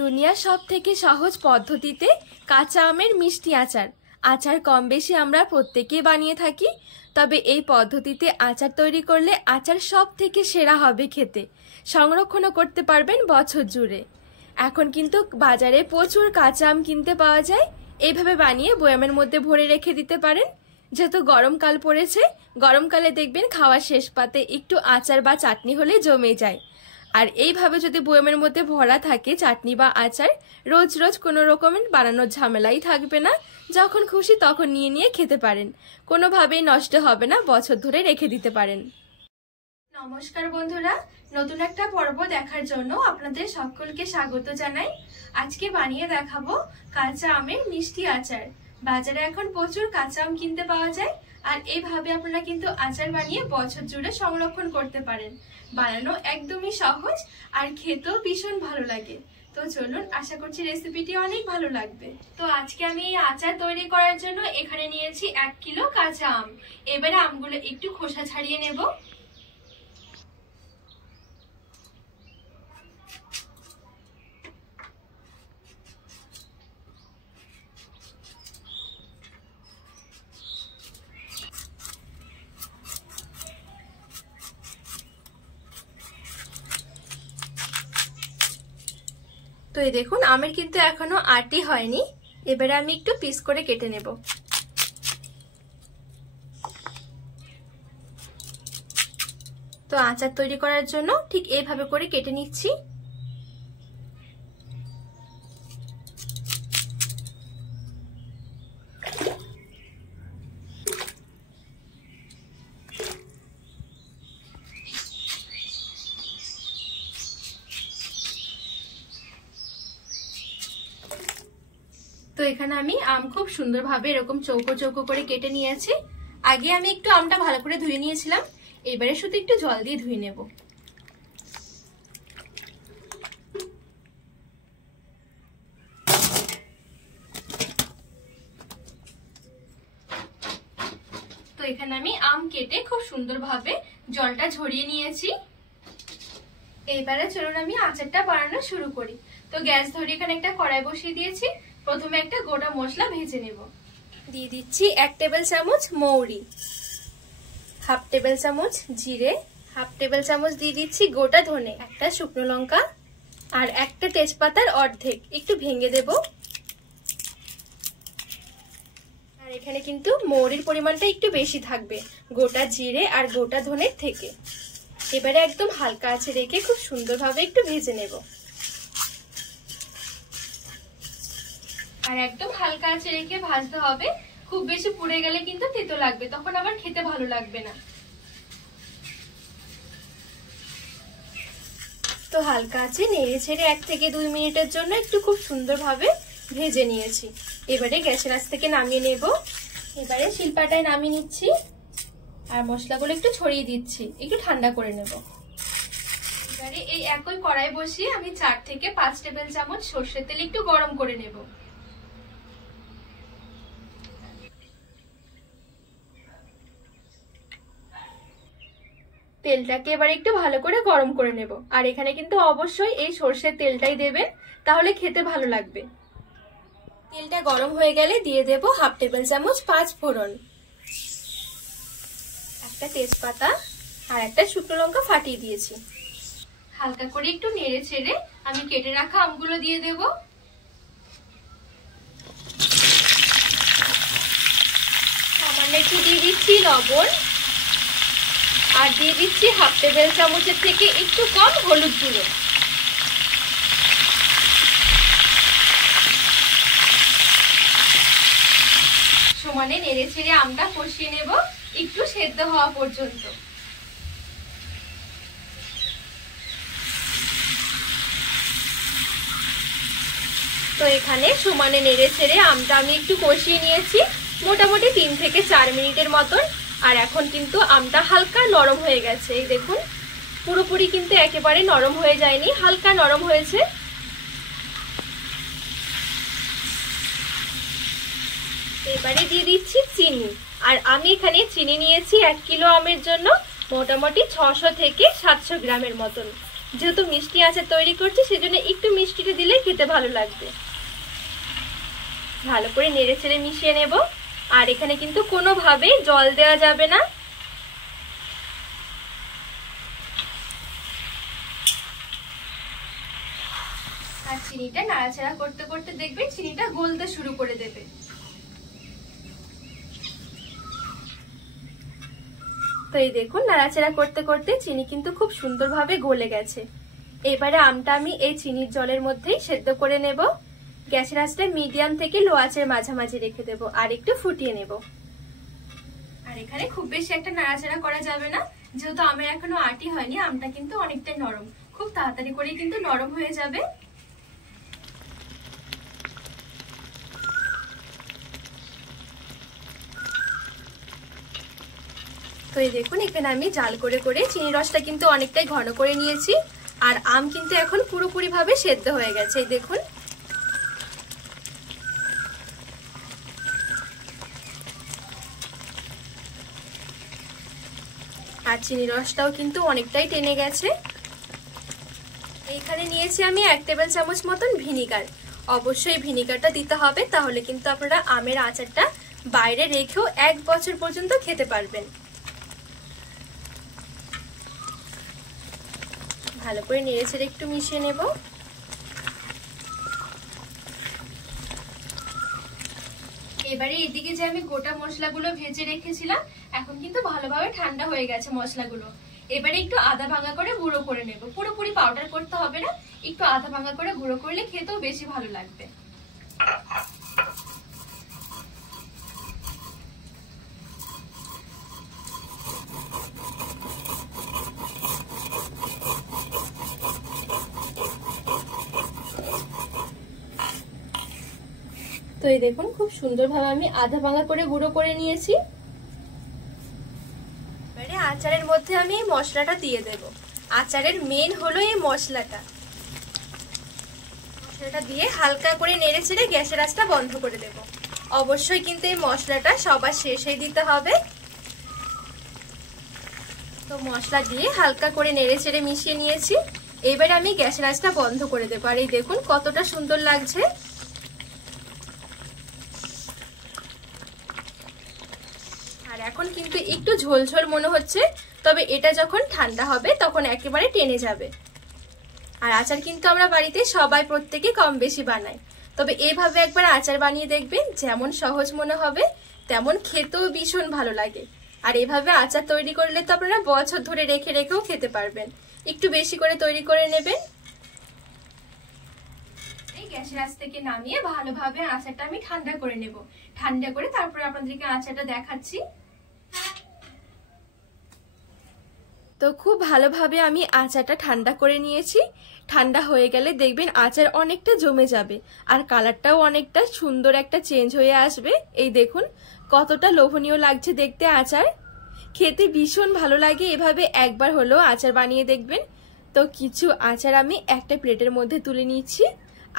দুনিয়ার সবথেকে সহজ পদ্ধতিতে কাঁচা আমের মিষ্টি আচার। আচার কম বেশি আমরা প্রত্যেকেই বানিয়ে থাকি, তবে এই পদ্ধতিতে আচার তৈরি করলে আচার সবথেকে সেরা হবে খেতে। সংরক্ষণও করতে পারবেন বছর জুড়ে। এখন কিন্তু বাজারে প্রচুর কাঁচা আম কিনতে পাওয়া যায়। এইভাবে বানিয়ে বয়ামের মধ্যে ভরে রেখে দিতে পারেন। যেহেতু গরমকাল পড়েছে, গরমকালে দেখবেন খাওয়ার শেষ পাতে একটু আচার বা চাটনি হলে জমে যায়। আর এইভাবে যদি বয়ামের মধ্যে ভরা থাকে চাটনি বা আচার, রোজ রোজ কোনো রকমের বানানোর ঝামেলাই থাকবে না। যখন খুশি তখন নিয়ে নিয়ে খেতে পারেন, কোনোভাবেই নষ্ট হবে না, বছর ধরে রেখে দিতে পারেন। নমস্কার বন্ধুরা, নতুন একটা পর্ব দেখার জন্য আপনাদের সকলকে স্বাগত জানাই। আজকে বানিয়ে দেখাবো কাঁচা আমের মিষ্টি আচার। বাজারে এখন প্রচুর কাঁচা আম কিনতে পাওয়া যায়, আর এইভাবে আপনারা কিন্তু আচার বানিয়ে বছর জুড়ে সংরক্ষণ করতে পারেন। বানানো একদমই সহজ আর খেতেও ভীষণ ভালো লাগে। তো চলুন, আশা করছি রেসিপিটি অনেক ভালো লাগবে। তো আজকে আমি এই আচার তৈরি করার জন্য এখানে নিয়েছি 1 কিলো কাঁচা আম। এবারে আমগুলো একটু খোসা ছাড়িয়ে নেব। তো এই দেখুন, আমের কিন্তু এখনো আটি হয়নি। এবারে আমি একটু পিস করে কেটে নেব। তো আচার তৈরি করার জন্য ঠিক এইভাবে করে কেটে নিচ্ছি। তো এখানে আমি আম খুব সুন্দরভাবে এরকম চৌকো চৌকো করে কেটে নিয়েছি। আগে আমি একটু আমটা ভালো করে ধুয়ে নিয়েছিলাম, এবারে শুধু একটু জল দিয়ে ধুয়ে নেব। তো এখানে আমি আম কেটে খুব সুন্দরভাবে জলটা ঝরিয়ে নিয়েছি। এইবারে চলুন আমি আচারটা বানানো শুরু করি। তো গ্যাস ধরে এখানে একটা কড়াই বসিয়ে দিয়েছি। প্রথমে একটা গোটা মশলা ভেজে নেব। দিয়ে দিচ্ছি 1 টেবিল চামচ মৌরি, 1/2 টেবিল চামচ জিরে, 1/2 টেবিল চামচ দিয়ে দিচ্ছি গোটা ধনে, একটা শুকনো লঙ্কা আর একটা তেজপাতার অর্ধেক একটু ভেঙে দেব। আর এখানে কিন্তু মৌরির পরিমাণটা একটু বেশি থাকবে গোটা জিরে আর গোটা ধনের থেকে। এবারে একদম হালকা আঁচে রেখে খুব সুন্দরভাবে একটু ভেজে নেব। আর একদম হালকা আঁচে রেখে ভাজতে হবে, খুব বেশি পুড়ে গেলে কিন্তু তেতো লাগবে, তখন আবার খেতে ভালো লাগবে না। তো হালকা আঁচে নেড়ে ছেড়ে 1 থেকে 2 মিনিটের জন্য একটু খুব সুন্দরভাবে ভেজে নিয়েছি। এবারে গ্যাসের আঁচ থেকে নামিয়ে নেব। এবারে শিলপাটায় নামিয়ে নিচ্ছি আর মশলাগুলো একটু ছড়িয়ে দিচ্ছি, একটু ঠান্ডা করে নেব। এবারে এই একই কড়াই বসিয়ে আমি 4 থেকে 5 টেবিল চামচ সরষের তেল একটু গরম করে নেব। তেলটাকে এবার একটু ভালো করে গরম করে নেব। আর এখানে কিন্তু অবশ্যই এই সরষের তেলটাই দেবেন, তাহলে খেতে ভালো লাগবে। তেলটা গরম হয়ে গেলে দিয়ে দেব 1/2 টেবিল চামচ 5 ফোড়ন, একটা তেজপাতা আর একটা শুকনো লঙ্কা ফাটিয়ে দিয়েছি। হালকা করে একটু নেড়ে ছেড়ে আমি কেটে রাখা আমগুলো দিয়ে দেব। সামান্য একটু দিয়ে দিচ্ছি লবণ আর দিয়ে দিচ্ছি 1/2 টেবিল চামচের থেকে একটু কম হলুদ গুঁড়ো। সমানে নেড়ে ছেড়ে আমটা কষিয়ে নেব একটু সেদ্ধ হওয়া পর্যন্ত। তো এখানে সমানে নেড়ে ছেড়ে আমটা আমি একটু কষিয়ে নিয়েছি, মোটামুটি 3 থেকে 4 মিনিটের মতন। আর এখন কিন্তু আমটা হালকা নরম হয়ে গেছে। এই দেখুন, পুরোপুরি কিন্তু একেবারে নরম হয়ে যায়নি, হালকা নরম হয়েছে। এবারে দিয়ে দিচ্ছি চিনি। আর আমি এখানে চিনি নিয়েছি 1 কিলো আমের জন্য মোটামুটি 600 থেকে 700 গ্রামের মতন। যেহেতু মিষ্টি আচার তৈরি করছি সেজন্য একটু মিষ্টিটা দিলে খেতে ভালো লাগবে। ভালো করে নেড়ে চেড়ে মিশিয়ে নেব। আর এখানে কিন্তু কোনোভাবেই জল দেওয়া যাবে না। আর চিনিটা নাড়াচাড়া করতে করতে দেখবেন চিনিটা গলতে শুরু করে দেবে। তো এই দেখুন নাড়াচাড়া করতে করতে চিনি কিন্তু খুব সুন্দরভাবে গলে গেছে। এবারে আমটা আমি এই চিনির জলের মধ্যেই সেদ্ধ করে নেব। গ্যাসের আঁচটা মিডিয়াম থেকে লো আঁচের মাঝামাঝি রেখে দেব আর একটু ফুটিয়ে নেব। আর এখানে খুব বেশি একটা নাড়াচাড়া করা যাবে না, যেহেতু আমের এখনো আটি হয়নি, আমটা কিন্তু অনেকটাই নরম, খুব তাড়াতাড়ি করে কিন্তু নরম হয়ে যাবে। তো এই দেখুন এখানে আমি জাল করে করে চিনি রসটা কিন্তু অনেকটাই ঘন করে নিয়েছি। আর আম কিন্তু এখন পুরোপুরি ভাবে সেদ্ধ হয়ে গেছে। এই দেখুন আর চিনি রসটাও কিন্তু অনেকটাই টেনে গেছে। এইখানে নিয়েছি আমি 1 টেবিল চামচ মতন ভিনিগার। অবশ্যই ভিনিগারটা দিতে হবে, তাহলে কিন্তু আপনারা আমের আচারটা বাইরে রেখেও 1 বছর পর্যন্ত খেতে পারবেন। ভালো করে নেড়ে চেড়ে একটু মিশিয়ে নেব। এবারে এদিকে যে আমি গোটা মশলাগুলো ভেজে রেখেছিলাম, এখন কিন্তু ভালোভাবে ঠান্ডা হয়ে গেছে মশলাগুলো। এবারে একটু আদা ভাঙা করে গুঁড়ো করে নেব। পুরোপুরি পাউডার করতে হবে না, একটু আদা ভাঙা করে গুঁড়ো করলে খেতেও বেশি ভালো লাগবে। তো এই দেখুন খুব সুন্দরভাবে আমি আধা ভাঙা করে গুঁড়ো করে নিয়েছি। এবারে আচারের মধ্যে আমি এই মশলাটা দিয়ে দেব। আচারের মেন হলো এই মশলাটা। মশলাটা দিয়ে হালকা করে নেড়ে চেড়ে গ্যাসের আঁচটা বন্ধ করে দেব। অবশ্যই কিন্তু এই মশলাটা সবার শেষে দিতে হবে। তো মশলা দিয়ে হালকা করে নেড়ে চেড়ে মিশিয়ে নিয়েছি। এবারে আমি গ্যাসের আঁচটা বন্ধ করে দেবো। আর এই দেখুন কতটা সুন্দর লাগছে। আর এখন কিন্তু একটু ঝোলঝোল মনে হচ্ছে, তবে এটা যখন ঠান্ডা হবে তখন একেবারে টেনে যাবে। আর আচার কিন্তু আমরা বাড়িতে সবাই প্রত্যেকে কম বেশি বানাই, তবে এইভাবে একবার আচার বানিয়ে দেখবেন, যেমন সহজ মনে হবে তেমন খেতেও ভীষণ ভালো লাগে। আর এভাবে আচার তৈরি করলে তো আপনারা বছর ধরে রেখে রেখেও খেতে পারবেন। একটু বেশি করে তৈরি করে নেবেন। এই গ্যাসের আঁচ থেকে নামিয়ে ভালোভাবে আচারটা আমি ঠান্ডা করে নেব। ঠান্ডা করে তারপরে আপনাদেরকে আচারটা দেখাচ্ছি। তো খুব ভালোভাবে আমি আচারটা ঠান্ডা করে নিয়েছি। ঠান্ডা হয়ে গেলে দেখবেন আচার অনেকটা জমে যাবে আর কালারটাও অনেকটা সুন্দর একটা চেঞ্জ হয়ে আসবে। এই দেখুন কতটা লোভনীয় লাগছে দেখতে আচার। খেতে ভীষণ ভালো লাগে। এভাবে একবার হলেও আচার বানিয়ে দেখবেন। তো কিছু আচার আমি একটা প্লেটের মধ্যে তুলে নিচ্ছি,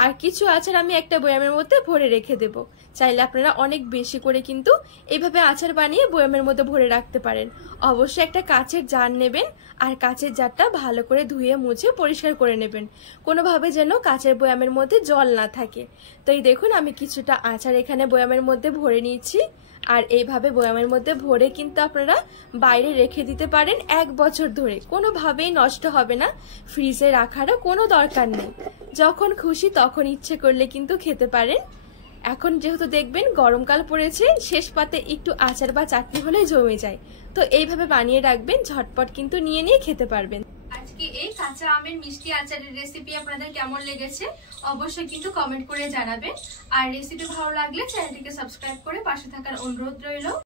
আর কিছু আচার আমি একটা বয়ামের মধ্যে ভরে রেখে দেব। চাইলে আপনারা অনেক বেশি করে কিন্তু এইভাবে আচার বানিয়ে বয়ামের মধ্যে ভরে রাখতে পারেন। অবশ্যই একটা কাচের জার নেবেন, আর কাচের জারটা ভালো করে ধুয়ে মুছে পরিষ্কার করে নেবেন, কোনোভাবে যেন কাচের বয়ামের মধ্যে জল না থাকে। তো এই দেখুন আমি কিছুটা আচার এখানে বয়ামের মধ্যে ভরে নিয়েছি। আর এইভাবে বয়ামের মধ্যে ভরে কিন্তু আপনারা বাইরে রেখে দিতে পারেন 1 বছর ধরে, কোনোভাবেই নষ্ট হবে না। ফ্রিজে রাখারও কোনো দরকার নেই, যখন খুশি তখন ইচ্ছে করলে কিন্তু খেতে পারেন। এখন যেহেতু দেখবেন গরমকাল পড়েছে, শেষ পাতে একটু আচার বা চাটনি হলে জমে যায়। তো এইভাবে বানিয়ে রাখবেন, ঝটপট কিন্তু নিয়ে নিয়ে খেতে পারবেন। আজকে এই কাঁচা আমের মিষ্টি আচারের রেসিপি আপনাদের কেমন লেগেছে অবশ্যই কিন্তু কমেন্ট করে জানাবেন। আর রেসিপি ভালো লাগলে চ্যানেলটিকে সাবস্ক্রাইব করে পাশে থাকার অনুরোধ রইল।